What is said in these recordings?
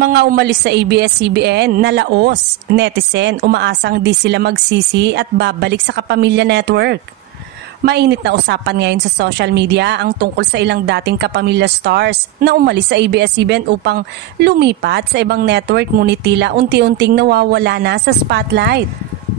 Mga umalis sa ABS-CBN na laos, netizen umaasang di sila magsisi at babalik sa Kapamilya Network. Mainit na usapan ngayon sa social media ang tungkol sa ilang dating Kapamilya stars na umalis sa ABS-CBN upang lumipat sa ibang network ngunit tila unti-unting nawawala na sa spotlight.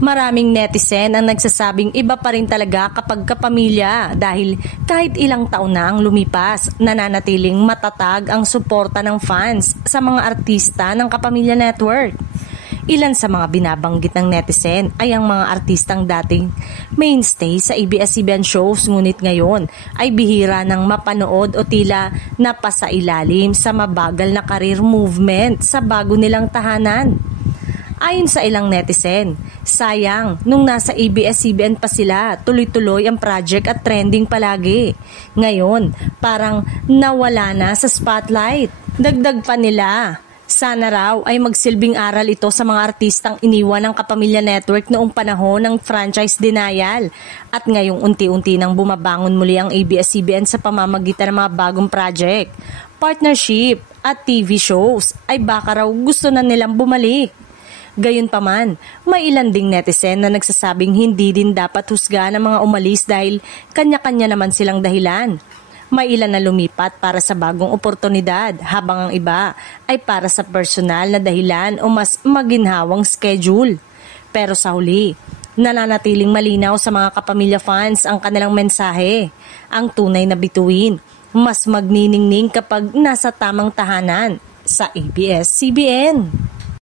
Maraming netizen ang nagsasabing iba pa rin talaga kapag kapamilya dahil kahit ilang taon na ang lumipas, nananatiling matatag ang suporta ng fans sa mga artista ng Kapamilya Network. Ilan sa mga binabanggit ng netizen ay ang mga artistang dating mainstay sa ABS-CBN shows ngunit ngayon ay bihira ng mapanood o tila napasailalim sa mabagal na career movement sa bago nilang tahanan. Ayon sa ilang netizen, sayang nung nasa ABS-CBN pa sila, tuloy-tuloy ang project at trending palagi. Ngayon, parang nawala na sa spotlight. Dagdag pa nila, sana raw ay magsilbing aral ito sa mga artistang iniwan ng Kapamilya Network noong panahon ng franchise denial. At ngayong unti-unti nang bumabangon muli ang ABS-CBN sa pamamagitan ng mga bagong project, partnership at TV shows ay baka raw gusto na nilang bumalik. Gayunpaman, may ilan ding netizen na nagsasabing hindi din dapat husgahan ang mga umalis dahil kanya-kanya naman silang dahilan. May ilan na lumipat para sa bagong oportunidad habang ang iba ay para sa personal na dahilan o mas maginhawang schedule. Pero sa huli, nananatiling malinaw sa mga Kapamilya fans ang kanilang mensahe. Ang tunay na bituin, mas magniningning kapag nasa tamang tahanan sa ABS-CBN.